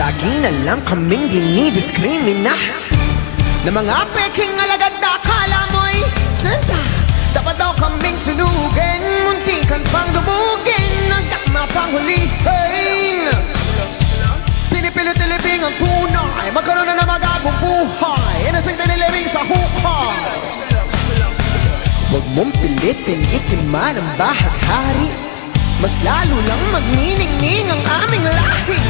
Lagi na lang kaming dinidiskrimina na mga peking alagad na akala mo'y santa. Dapat daw kaming sunugin, muntikan pang dumugin, nagkakma pang hulihin. Pinipilit-ilibing ang tunay, magkaroon na magagong buhay, inasang tinilibing sa hukay. Huwag mong pilitin itiman ang bahaghari, mas lalo lang magniningning ang aming lahi.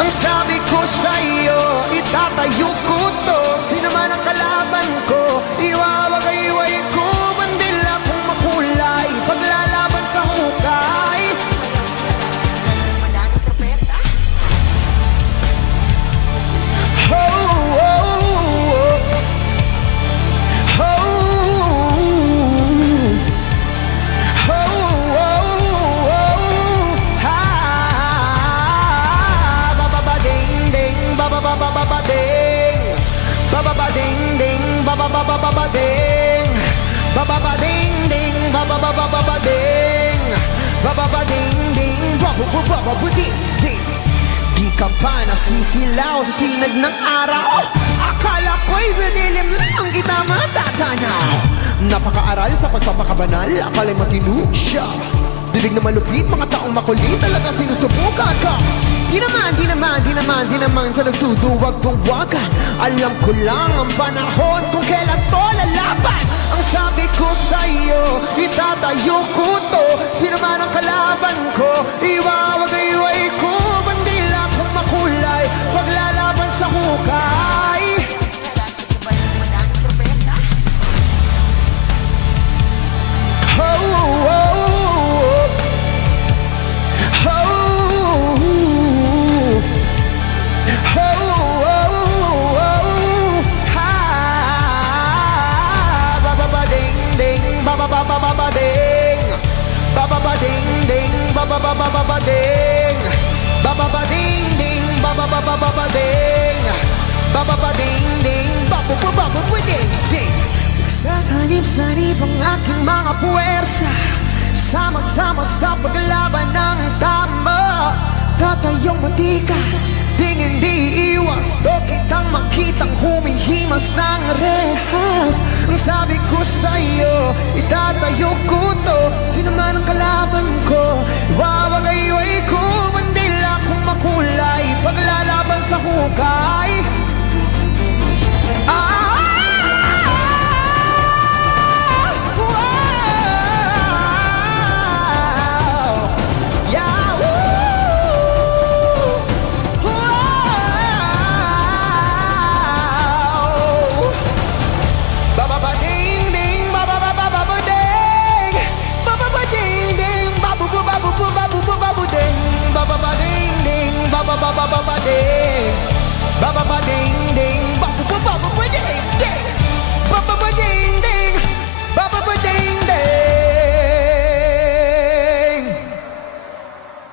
Ang sabi ko sa'yo, itatayo ko to. Sino man ang kalaban ko, iwawagay-way ko. Bandila kung makulay, paglalaban sa hukay. Madaming tropeta. Oh, oh, oh. Oh, bababading, bababading, bababababading, bababading, bababababading, bababading, bababababading. Di ka pa nasisilaw sa sinag ng araw, akala ko'y sa dilim lang kita matatanaw. Napakaaral sa pagpapakabanal, akala'y matino siya. Bibig na malupit, mga taong makulit, talaga sinusubukan ka. Di naman sa nagduduwag-duwagan. Alam ko lang ang panahon kung kailan to lalaban. Ang sabi ko sa'yo, itatayo ko to. Sino man ang kalaban ko, iwawagay-way ko. Bandila kung makulay, paglalaban sa hukay. Oh, oh, oh. Bababababading, bababading, ding, bababababading, bababading, ding, bababababading, bababading, ding, bababababading, ding. Sasanib-sanib ang aking mga puwersa, sama-sama sa paglaban ng tama. Tatayong matikas, ding hindi iwas. Bakit ang makitang humihimas ng rehas? Ang sabi ko sa'yo, itatayo ko to. Sino man ang kalaban ko, wawagay-way ko. Bandila kung makulay, paglalaban sa hukay.